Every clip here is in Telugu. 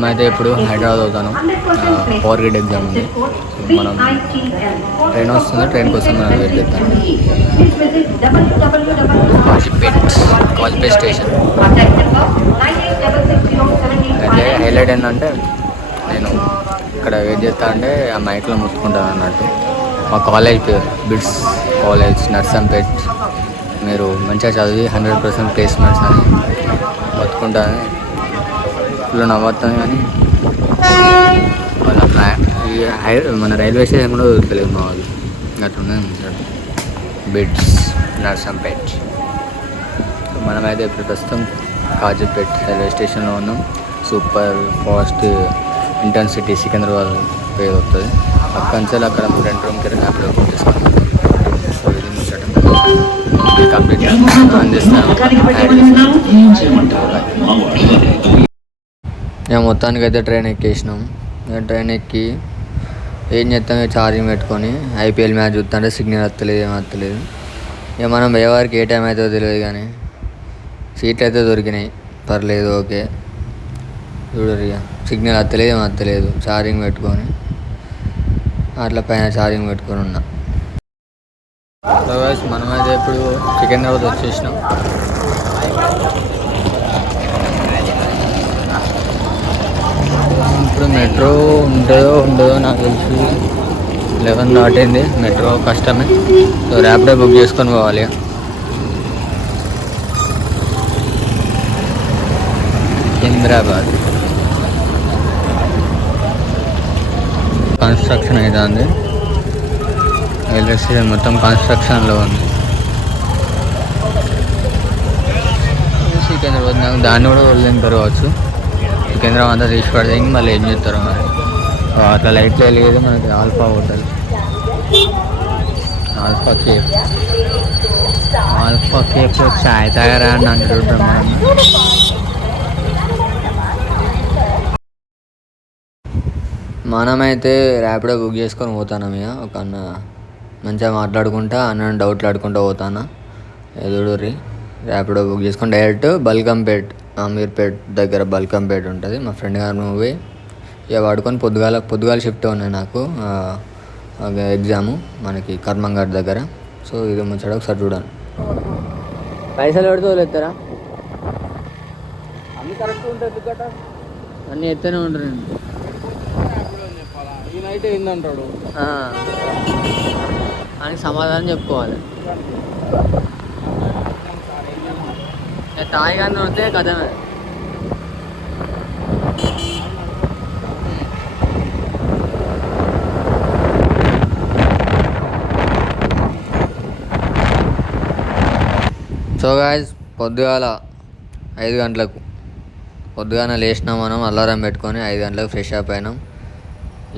మనమైతే ఇప్పుడు హైదరాబాద్ అవుతాను. పవర్ గ్రిడ్ ఎగ్జామ్ ఉంది. మనం ట్రైన్ వస్తుంది, ట్రైన్ కోసం మనం వెయిట్ చేస్తాను. కాజిపేట్ స్టేషన్. అయితే హైలైట్ ఏంటంటే నేను ఇక్కడ వెయిట్ చేస్తా అంటే ఆ మైక్లో ముట్టుకుంటాను అన్నట్టు. మా కాలేజ్ పేరు బిడ్స్ కాలేజ్ నర్సంపేట్. మీరు మంచిగా చదివి 100% ప్లేస్మెంట్స్ అని బతుకుంటాను. ఫుల్ నవ్వుతాను. కానీ వాళ్ళ మన రైల్వే స్టేషన్ కూడా దొరకలేదు మా వాళ్ళు. అట్లున్నది బిడ్స్ నర్సంపేట్. మనమైతే ఇప్పుడు ప్రస్తుతం కాజీపేట్ రైల్వే స్టేషన్లో ఉన్నాం. సూపర్ ఫాస్ట్ ఇంటర్సిటీ సికింద్రాబాద్ పేరు వస్తుంది. అక్కడి నుంచి అక్కడ ఫ్రంట్ రూమ్కి ర్యాపిడో బుక్ చేసుకున్నాం. సో ఇది కంప్లీట్ అందిస్తాను. మేము మొత్తానికి అయితే ట్రైన్ ఎక్కేసినాం. ట్రైన్ ఎక్కి ఏం చేస్తాం, ఛార్జింగ్ పెట్టుకొని ఐపీఎల్ మ్యాచ్ చూస్తుంటే సిగ్నల్ వస్తలేదు, ఏం వస్తలేదు. ఇక మనం ఏ వారికి ఏ టైం అవుతుందో తెలియదు. కానీ సీట్లు అయితే దొరికినాయి, పర్లేదు, ఓకే. చూడరు ఇక సిగ్నల్ వస్తలేదు, ఏం వస్తలేదు. ఛార్జింగ్ పెట్టుకొని అట్లా పైన ఛార్జింగ్ పెట్టుకొని ఉన్నా. అదర్వైజ్ మనమైతే ఇప్పుడు సికింద్రాబాద్ వచ్చేసినాం. ఇప్పుడు మెట్రో ఉంటుందో ఉండదో నాకు తెలిసి 11 దాటింది. మెట్రో కష్టమే. సో ర్యాపిడో బుక్ చేసుకొని పోవాలి. సికింద్రాబాద్ కన్స్ట్రక్షన్ అవుతుంది. రైల్వే స్టేషన్ మొత్తం కన్స్ట్రక్షన్లో ఉంది. సికింద్రాబాద్ నాకు దాన్ని కూడా వదిలింటారు కావచ్చు. సికింద్రాబాద్ అంతా తీసి పడితే మళ్ళీ ఏం చేస్తారో మరి. అట్లా లైట్లు వెలిగేది మనకి ఆల్ఫా హోటల్, ఆల్ఫా కేఫ్ చాయ్ తాగరా అని అంటారు బ్రహ్మాండ. మనమైతే ర్యాపిడో బుక్ చేసుకొని పోతాను. ఇక ఒక అన్న మంచిగా మాట్లాడుకుంటా, అన్న డౌట్లు ఆడుకుంటూ పోతాను. ఎదురురి ర్యాపిడో బుక్ చేసుకొని డైరెక్ట్ బల్కంపేట్, అమీర్పేట్ దగ్గర బల్కంపేట్ ఉంటుంది. మా ఫ్రెండ్ గారు నువ్వే ఇక వాడుకొని పొద్దుగాల షిఫ్ట్ ఉన్నాయి నాకు ఎగ్జాము మనకి కర్మంఘాట్ దగ్గర. సో ఇది ముచ్చట ఒకసారి చూడండి. పైసలు పెడితే వదిలేస్తారా? అన్నీ కరెక్ట్ ఉంటాయి, అన్నీ ఎత్తనే ఉంటారు. ఈ నైట్ ఏందంటాడు అని సమాధానం చెప్పుకోవాలి. తాయిగానే వస్తే కథమే. సో గాయ్స్, పొద్దుగాల 5 గంటలకు పొద్దుగాన లేచినాం. మనం అలారం పెట్టుకొని 5 గంటలకు ఫ్రెష్ అప్ అయినాం.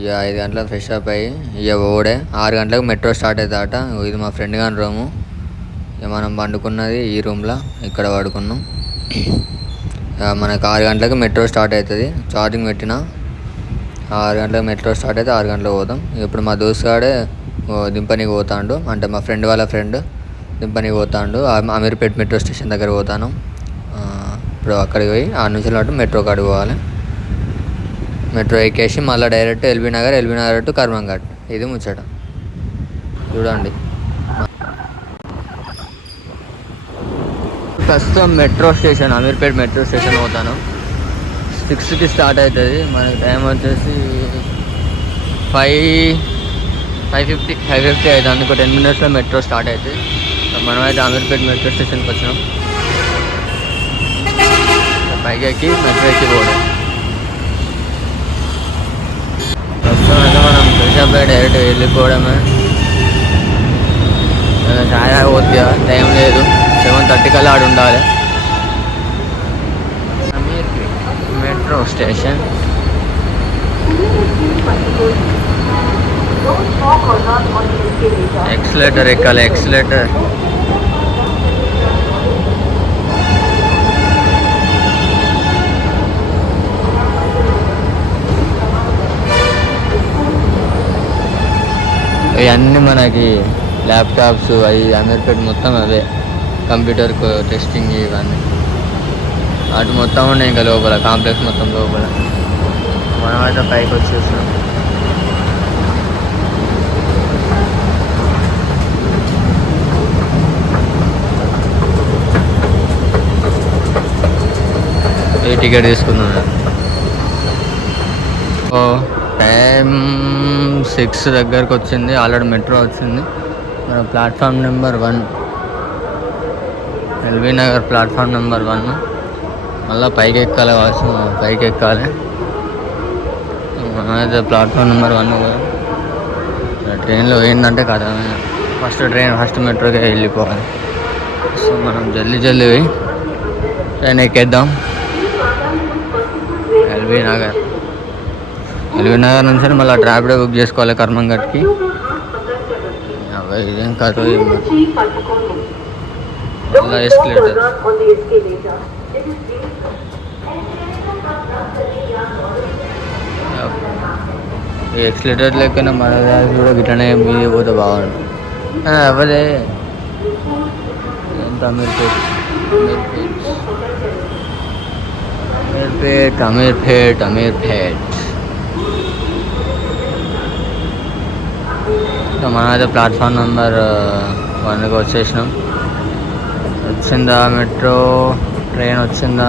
ఇక 5 గంటలకు ఫ్రెష్ అప్ అయ్యి ఇక ఓడే 6 గంటలకు మెట్రో స్టార్ట్ అవుతాట. ఇది మా ఫ్రెండ్ గారి రూము. ఇక మనం పండుకున్నది ఈ రూమ్లో, ఇక్కడ పడుకున్నాం. మనకు 6 గంటలకు మెట్రో స్టార్ట్ అవుతుంది. ఛార్జింగ్ పెట్టిన 6 గంటలకు మెట్రో స్టార్ట్ అయితే 6 గంటలకు పోతాం. ఇప్పుడు మా దోస్తు గాడే దింపనికి పోతాడు, అంటే మా ఫ్రెండ్ వాళ్ళ ఫ్రెండ్ దింపనికి పోతాడు. అమీర్పేట్ మెట్రో స్టేషన్ దగ్గర పోతాను. ఇప్పుడు అక్కడికి పోయి ఆ నుంచి మెట్రో కాడికి పోవాలి. మెట్రో ఎక్కేసి మళ్ళీ డైరెక్ట్ ఎల్బీ నగర్ టు కర్మంఘాట్. ఇది ముచ్చట చూడండి. ప్రస్తుతం metro station, Ameerpet metro station పోతాను. 6కి స్టార్ట్ అవుతుంది. మనకి టైం వచ్చేసి 5:50 అవుతుంది. ఇంకో 10 minutesలో మెట్రో స్టార్ట్ అవుతుంది. మనమైతే అమీర్పేట్ మెట్రో స్టేషన్కి వచ్చినాం. పైకి ఎక్కి మెట్రో ఎక్కి పోవడం. ప్రస్తుతం అయితే మనం ఫ్రెష్ అప్ అయ్యి డైరెక్ట్ వెళ్ళిపోవడమే. చాలా పోతుందిగా, టైం లేదు. 7:30 కల్లా ఆడు ఉండాలి. Ameerpet metro station. ఎక్సలేటర్ ఎక్కాలి, ఎక్సలేటర్. ఇవన్నీ మనకి ల్యాప్టాప్స్ అవి అమీర్పేట్ మొత్తం అవే, కంప్యూటర్ టెస్టింగ్ ఇవన్నీ అటు మొత్తం ఉన్నాయి. ఇంకా లోపల కాంప్లెక్స్ మొత్తం లోపల మనమైతే పైకి వచ్చేసాం. ఏ టికెట్ తీసుకున్నాను. టైం 6 దగ్గరకు వచ్చింది. ఆల్రెడీ మెట్రో వచ్చింది. మన platform number 1 LB Nagar platform number 1. మళ్ళీ పైకి ఎక్కాలి కావచ్చు. పైకి ఎక్కాలి. మనమైతే ప్లాట్ఫామ్ నెంబర్ 1 ట్రైన్లో ఏంటంటే కదా, ఫస్ట్ మెట్రోకి వెళ్ళిపోవాలి. సో మనం జల్దీ ట్రైన్ ఎక్కేద్దాం. ఎల్బీ నగర్ నుంచి మళ్ళీ ర్యాపిడో బుక్ చేసుకోవాలి కర్మంఘట్కి. ఇదేం కాదు, మళ్ళీ ఎస్కలేటర్. ఈ ఎక్స్లేటర్ లెక్కన మన దానికి కూడా గిట్లనే మీద పోతే బాగుండు. అవదే ఎంత అమీర్పేట్. మనమైతే ప్లాట్ఫామ్ నెంబర్ 1కి వచ్చేసినాం. వచ్చిందా మెట్రో ట్రైన్? వచ్చిందా?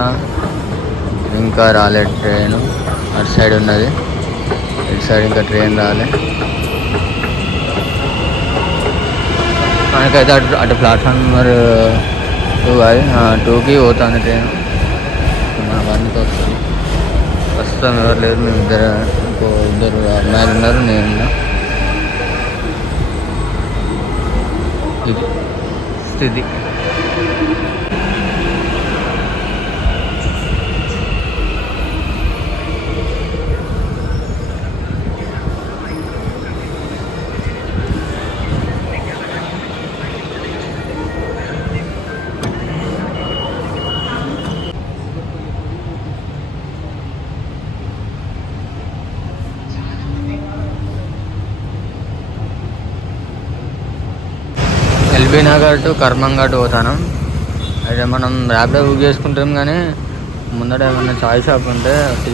ఇంకా రాలేదు ట్రైన్. అటు సైడ్ ఉన్నది, ఇటు సైడ్ ఇంకా ట్రైన్ రాలే. మనకైతే అటు ప్లాట్ఫామ్ నెంబర్ 2 కాదు, 2కి పోతుంది ట్రైన్. మన 1కి వస్తుంది. ప్రస్తుతం ఎవరు లేరు, మేము ఇద్దరు అమ్మాయిలు ఉన్నారు, నేను. ఇది స్థితి. ఎల్బీ నగర్ టు కర్మంఘట్ పోతాను. అయితే మనం ర్యాపిడో బుక్ చేసుకుంటాం, కానీ ముందట ఏమన్నా చాయ్ షాప్ ఉంటే టీ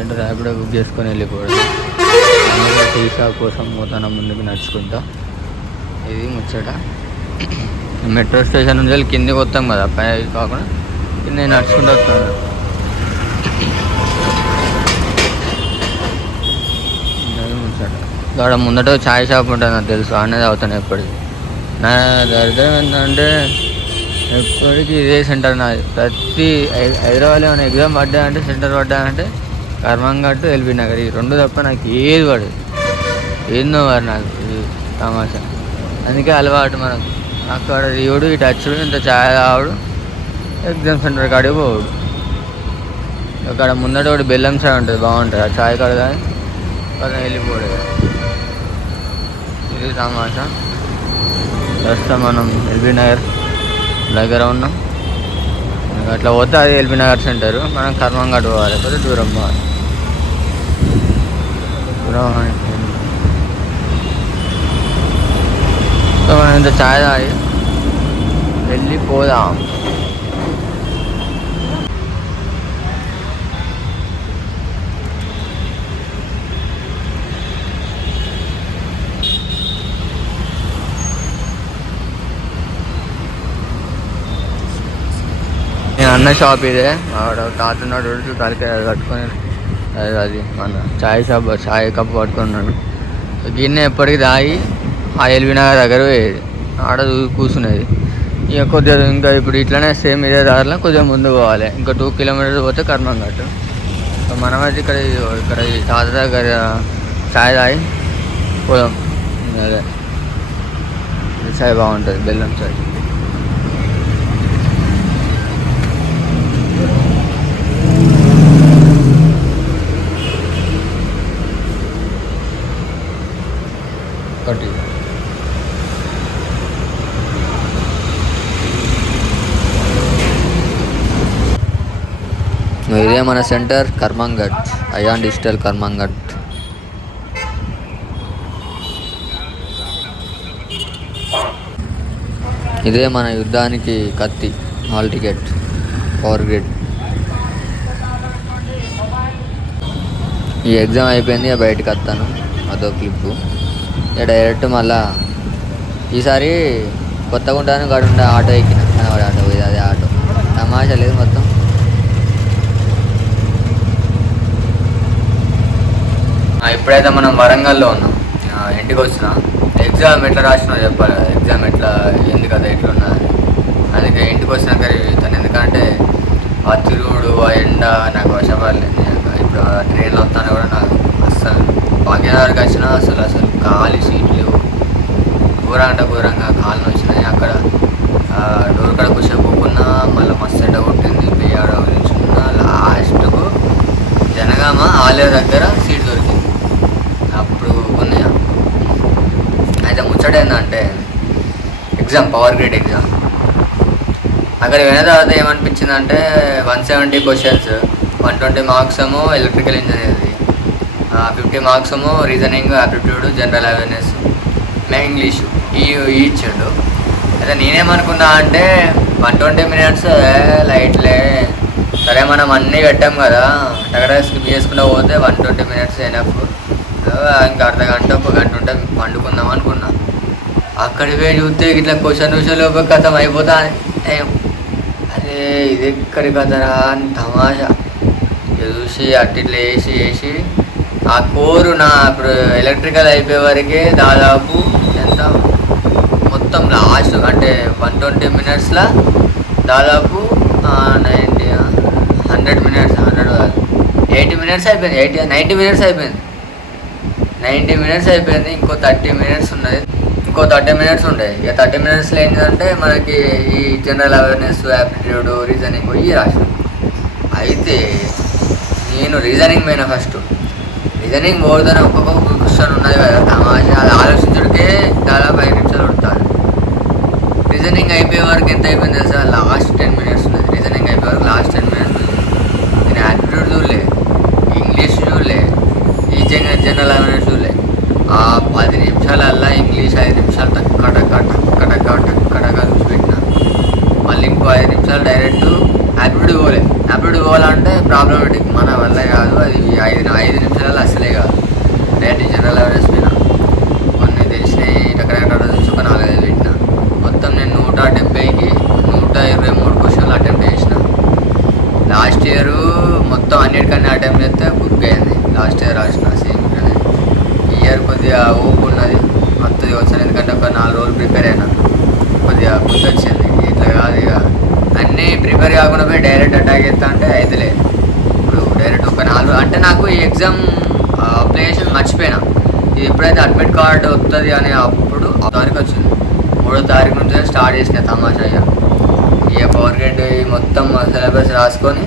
అంటే ర్యాపిడో బుక్ చేసుకొని వెళ్ళిపోవడం. టీ షాప్ కోసం పోతాను ముందుకు నడుచుకుంటా. ఇది ముచ్చట. మెట్రో స్టేషన్ నుంచి వెళ్ళి కిందికి వస్తాం కదా, పై కాకుండా కింద నడుచుకుంటూ వస్తాను. ముచ్చట ఇక్కడ ముందట చాయ్ షాప్ ఉంటుంది, నాకు తెలుసు. అనేది అవుతాను ఎప్పటికీ. నా దరిద్రం ఏంటంటే ఎప్పటికీ ఇదే సెంటర్ నాది. ప్రతి హైదరాబాద్లో ఏమైనా ఎగ్జామ్ పడ్డా అంటే కర్మంఘట్, ఎల్బీ నగర్, ఈ 2 తప్ప నాకు ఏది పడదు. ఏందో మరి నాకు తమాషా. అందుకే అలవాటు మనకు. అక్కడ రీవుడు, ఇటు వచ్చుడు, ఇంత ఛాయ్ తాగుడు, ఎగ్జామ్ సెంటర్ కాడికి పోవుడు. అక్కడ ముందట ఒకటి బెల్లం చాయ్ ఉంటుంది, బాగుంటుంది. ఆ ఛాయ్ కాడ కానీ అక్కడ వెళ్ళిపోడు. ఇది తమాషా. ప్రస్తుతం మనం ఎల్బీ నగర్ దగ్గర ఉన్నాం. అట్లా పోతే అది ఎల్బీ నగర్ సెంటర్. మనం కర్మంఘట్ పోవాలి, లేకపోతే దూరం పోవాలి. సో మనం ఇంత ఛాయ్ తాగి వెళ్ళిపోదాం. నేను అన్న షాప్ ఇదే. ఆవిడ తాతున్నాడు, తలకి కట్టుకొని అది మన చాయ్ షాప్, చాయ్ కప్పు పట్టుకున్నాడు. గిన్నె ఎప్పటికి తాగి ఆ ఎల్బీ నగర్ దగ్గర పోయేది. ఆడ కూర్చునేది. ఇక కొద్దిగా ఇంకా ఇప్పుడు ఇట్లనే సేమ్ ఇదే దారిలో కొద్దిగా ముందు పోవాలి. ఇంకా 2 కిలోమీటర్స్ పోతే కర్మంఘట్. మనమైతే ఇక్కడ ఈ తాత దగ్గర చాయ్ తాగి పోదాం. అదే చాయ్ బాగుంటుంది, బెల్లం చాయ్. ఇదే మన సెంటర్ కర్మంఘట్, అయాన్ డిజిటల్ కర్మంఘట్. ఇదే మన యుద్ధానికి కత్తి, హాల్ టికెట్, పవర్ గ్రిడ్. ఈ ఎగ్జామ్ అయిపోయింది, ఇక బయటకు వస్తాను, అదో క్లిప్పు. ఇక డైరెక్ట్ మళ్ళా ఈసారి కొత్తగుంటాను గడుండ ఆటో ఎక్కిన, కనబడి ఆటో పోయి అదే ఆటో తమాషా లేదు మొత్తం. ఇప్పుడైతే మనం వరంగల్లో ఉన్నాం, ఇంటికి వచ్చిన. ఎగ్జామ్ ఎట్లా రాసినా చెప్పాలి, ఎగ్జామ్ ఎట్లా ఎందుకు కదా ఎట్లున్నా. అందుకే ఇంటికి వచ్చినాక తను ఎందుకంటే ఆ తిరుగుడు ఆ ఎండ నాకు వశపడలేదు. ఇప్పుడు ట్రైన్లో వస్తాను కూడా నాకు అస్సలు భాగ్యనగర్కి వచ్చినా అసలు ఖాళీ సీట్లు ఘోరంగా కాళ్ళు వచ్చినాయి. అక్కడ డోర్ కాడ కూర్చోపోకున్నా మళ్ళీ మస్తు ఎండ కొట్టింది, పేయాడ నిల్చున్నా. లాస్ట్కు జనగామ ఆలయ దగ్గర సీట్ దొరికింది. అప్పుడు కొన్నాయా అయితే ముచ్చట ఏంటంటే ఎగ్జామ్ పవర్ గ్రేడ్ ఎగ్జామ్. అక్కడ విన్న తర్వాత ఏమనిపించిందంటే 170 క్వశ్చన్స్, 120 మార్క్స్ ఏమో ఎలక్ట్రికల్ ఇంజనీరింగ్, 50 మార్క్స్ ఏమో reasoning, aptitude, general awareness, English ఇచ్చాడు. అయితే నేనేమనుకున్నా అంటే 120 minutes లైట్లే, సరే మనం అన్నీ పెట్టాం కదా, టగరా స్కిప్ చేసుకుంటూ పోతే 120 minutes ఎనఫ్, ఇంకా అర్ధగంట ఒక గంట ఉంటే పండుకుందాం అనుకున్నా. అక్కడికి పోయి చూస్తే ఇట్లా క్వశ్చన్ కథం అయిపోతా టైం. అరే ఇది ఎక్కడి కథరా అని తమాషా చూసి అట్టిట్లా వేసి ఆ కోరు నా ఇప్పుడు ఎలక్ట్రికల్ అయిపోయే వరకే దాదాపు ఎంత మొత్తం లాస్ట్ అంటే 120 minutesలో దాదాపు 100 minutes 80 minutes అయిపోయింది, 90 minutes అయిపోయింది. 90 minutes అయిపోయింది. ఇంకో 30 minutes ఉన్నది, ఇంకో 30 minutes ఉంటాయి. ఇక 30 minutesలో ఏంటంటే మనకి ఈ జనరల్ అవేర్నెస్, యాప్టిట్యూడ్, రీజనింగ్ ఇవి రాసిన. అయితే నేను రీజనింగ్ పోయినా ఫస్ట్. రీజనింగ్ పోతేనే ఒక్కొక్క క్వశ్చన్ ఉన్నది కదా తమాషా, అది ఆలోచించడికే దాదాపు 5 నిమిషాలు పడుతుంది. రీజనింగ్ అయిపోయే వరకు ఎంత అయిపోయింది తెలుసా, లాస్ట్ 10 minutes ఉన్నది. రీజనింగ్ అయిపోయే వరకు లాస్ట్ 10 minutes ఉంది. నేను యాప్టిట్యూడ్ చూడలే, ఇంగ్లీష్ చూడలే, ఈ జనరల్ అవేర్నెస్ చూడలే. ఆ 10 నిమిషాలల్లా ఇంగ్లీష్ 5 నిమిషాలు టక్క చూసి పెట్టిన. మళ్ళీ ఇంకో 5 నిమిషాలు డైరెక్ట్ యాప్టిట్యూడ్ పోలే. యాప్టిట్యూడ్ పోవాలంటే ప్రాబ్లమేటిక్, మన వల్ల కాదు అది. 5 నిమిషాలలో అసలే కాదు. డైరెక్ట్ జనరల్ అవేర్నెస్ పోయిన, కొన్ని తెలిసినాయి టక్కడ చూసి ఒక 4-5 పెట్టిన. మొత్తం నేను 170కి 123 క్వశ్చన్లు అటెంప్ట్ చేసిన. లాస్ట్ ఇయర్ మొత్తం అన్నిటికన్నా అటెంప్ట్ చేస్తే బుక్ అయింది. లాస్ట్ ఇయర్ రాసిన సేమ్. ఈ ఇయర్ కొద్దిగా ఓపు ఉన్నది, వస్తుంది వచ్చాను. ఎందుకంటే ఒక 4 రోజులు ప్రిపేర్ అయినా, కొద్దిగా గుర్తు వచ్చింది. ఇట్లా కాదు ఇక అన్నీ ప్రిపేర్ కాకుండా పోయి డైరెక్ట్ అటాక్ చేస్తా అంటే అయితేలే. ఇప్పుడు డైరెక్ట్ ఒక 4 అంటే నాకు ఈ ఎగ్జామ్ అప్లికేషన్ మర్చిపోయినా. ఇది ఎప్పుడైతే అడ్మిట్ కార్డు వస్తుంది అని అప్పుడు 6 తారీఖు వచ్చింది. 3వ తారీఖు నుంచి స్టార్ట్ చేసిన తమాషా. ఇక పవర్ గ్రేడ్ మొత్తం సిలబస్ రాసుకొని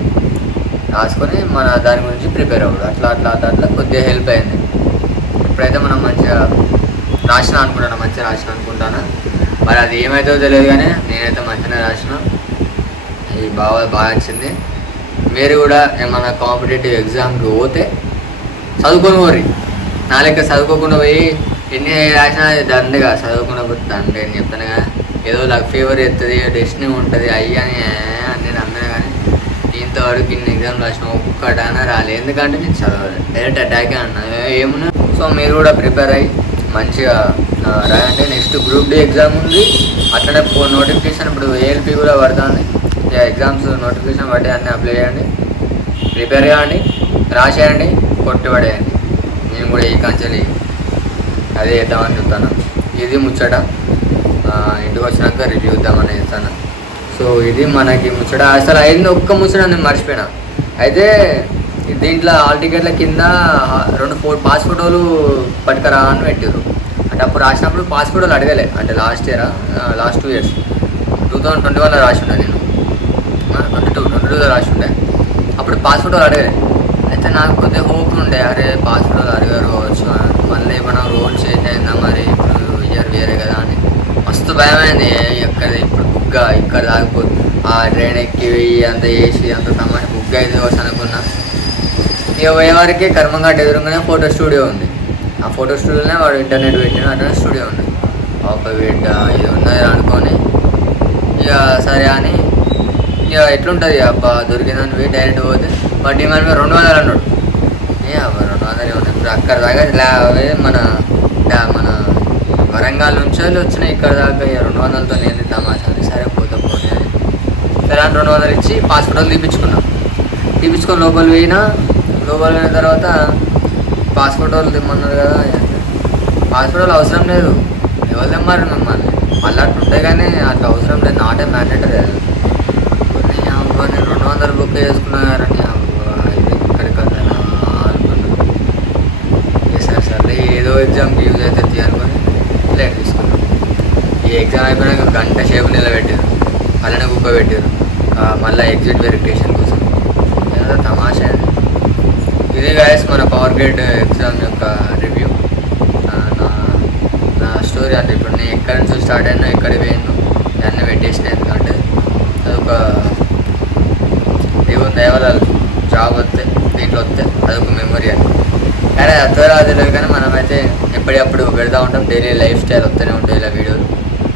మన దాని గురించి ప్రిపేర్ అవ్వడు. అట్లా కొద్దిగా హెల్ప్ అయింది. ఇప్పుడైతే మనం మంచిగా మంచిగా రాసిన అనుకుంటాను. మరి అది ఏమవుతుందో తెలియదు, కానీ నేనైతే మంచిగా రాసిన. ఇది బాగా వచ్చింది. మీరు కూడా ఏమన్నా కాంపిటేటివ్ ఎగ్జామ్కి పోతే చదువుకొని పోరి. నా లెక్క చదువుకోకుండా పోయి ఎన్ని రాసినా దండగా, చదువుకుండా పోతే దండే అని చెప్తాను కదా. ఏదో నాకు ఫేవర్ అవుతుంది, డెస్టినీ ఉంటుంది అయ్యి అని నేను అన్నాను. కానీ ఇంతవరకు ఇన్ని ఎగ్జామ్ రాసిన ఒక్కటైనా రాలేదు. ఎందుకంటే నేను చదవాలి, డైరెక్ట్ అటాకే అన్నా ఏమున్నా. సో మీరు కూడా ప్రిపేర్ అయ్యి మంచిగా రాయండి. నెక్స్ట్ గ్రూప్ డి ఎగ్జామ్ ఉంది, అట్లనే నోటిఫికేషన్ ఇప్పుడు ఏఎల్పి కూడా పడుతుంది. ఎగ్జామ్స్ నోటిఫికేషన్ పడి అన్నీ అప్లై చేయండి, ప్రిపేర్ కావండి, రాసేయండి, కొట్టుబడేయండి. నేను కూడా ఈ కంచెలి అదే చేద్దామని చెప్తాను. ఇది ముచ్చట. ఇంటికి వచ్చినాక రివ్యూ ఇద్దామని చెప్తాను. సో ఇది మనకి ముచ్చట. అసలు అయింది ఒక్క ముచ్చట నేను మర్చిపోయినా. అయితే దీంట్లో హాల్ టికెట్ల కింద 2 పాస్ ఫోటోలు పట్టుకరా అని పెట్టారు. అంటే అప్పుడు రాసినప్పుడు పాస్ ఫోటోలు అడగలే. అంటే లాస్ట్ 2 years 2021లో రాసి ఉండే, నేను 22లో రాసి ఉండే. అప్పుడు పాస్ ఫోటోలు అడగలే. అయితే నాకు కొద్దిగా హోప్ ఉండే, అరే పాస్ ఫోటోలు అడిగారు కావచ్చు, మళ్ళీ ఏమైనా రోల్ చేంజ్ అయిందా మరి, ఇప్పుడు ఇయర్ వేరే కదా అని మస్తు భయమైంది. ఇప్పుడు బుగ్గా ఇక్కడ తాగిపోతుంది, ఆ ట్రైన్ ఎక్కి అంత వేసి అంత తమాషా బుగ్గా అయితే కావచ్చు అనుకున్నా. ఇక పోయే వరకే కర్మంఘాట్ ఎదురుగానే ఫోటో స్టూడియో ఉంది. ఆ ఫోటో స్టూడియోనే వాడు ఇంటర్నెట్ పెట్టిన అట్లా స్టూడియో ఉంది. ఒక బిడ్డ ఇది ఉన్నది అనుకొని ఇక సరే అని ఇక ఎట్లుంటుంది అబ్బా దొరికిందని పోయి డైరెక్ట్ పోతే వాడు డిమాండ్ మీద 200 అన్నాడు. 200 ఉన్నాయి ఇప్పుడు అక్కడ దాకా మన మన వరంగల్ నుంచి వచ్చినాయి ఇక్కడ దాకా 200తో నేను తమాషా సరే పోతే పోనీ అని సరే అని 200 ఇచ్చి పాస్పోర్ట్ తీపించుకొని లోపల పోయిన తర్వాత పాస్పోర్ట్ వాళ్ళు తెమ్మన్నారు కదా. పాస్పోర్ట్ వాళ్ళు అవసరం లేదు, ఎవరు తెమ్మారు మిమ్మల్ని మళ్ళీ అట్లా ఉంటాయి కానీ అట్లా అవసరం లేదు, నాటే మ్యాండేటరీ. నేను 200 బుక్ చేసుకున్నారని ఇక్కడికి అనుకున్నాను. సరే ఏదో ఎగ్జామ్కి యూజ్ అవుతుంది అనుకొని లేట్ తీసుకున్నాం. ఈ ఎగ్జామ్ అయిపోయినాక గంట సేపు నిలబెట్టారు, అలానే బుక్ పెట్టారు మళ్ళీ ఎగ్జిట్ వెరిఫికేషన్ కోసం. ఏదో తమాషా. ఇది గాయస్ మన పవర్ గ్రేడ్ ఎగ్జామ్ యొక్క రివ్యూ. నా స్టోరీ అంటే ఇప్పుడు నేను ఎక్కడి నుంచి స్టార్ట్ అయినా ఎక్కడికి పోయాను అన్నీ పెట్టేసిన. ఎందుకంటే అదొక దేవుని దయవలాలు జాబ్ వస్తే దీంట్లో వస్తే అదొక మెమొరీ అని. కానీ అత్తరా తెలియదు కానీ మనమైతే ఎప్పటికప్పుడు పెడతా ఉంటాం. డైలీ లైఫ్ స్టైల్ వస్తూనే ఉంటాయి ఇలా వీడియోలు.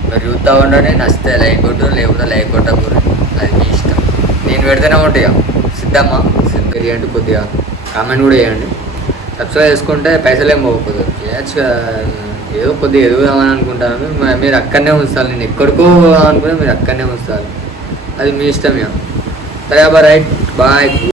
మీరు చూస్తూ ఉండండి, నచ్చితే లైక్ కొట్టు, లేకపోతే లైక్ కొట్టకూడదు, అది మీ ఇష్టం. నేను పెడితేనే ఉంటాయి సిద్ధమ్మా చేయండి, కొద్దిగా కామెంట్ కూడా చేయండి. సబ్స్క్రైబ్ చేసుకుంటే పైసలు ఏం పోకూడదు, చేయొచ్చు. ఏదో కొద్దిగా ఎదుగుదామని అనుకుంటాను, మీరు అక్కడనే ఉంచాలి. నేను ఎక్కడికో అనుకుని మీరు అక్కడనే ఉంచాలి, అది మీ ఇష్టం. సరే రైట్ బాయ్.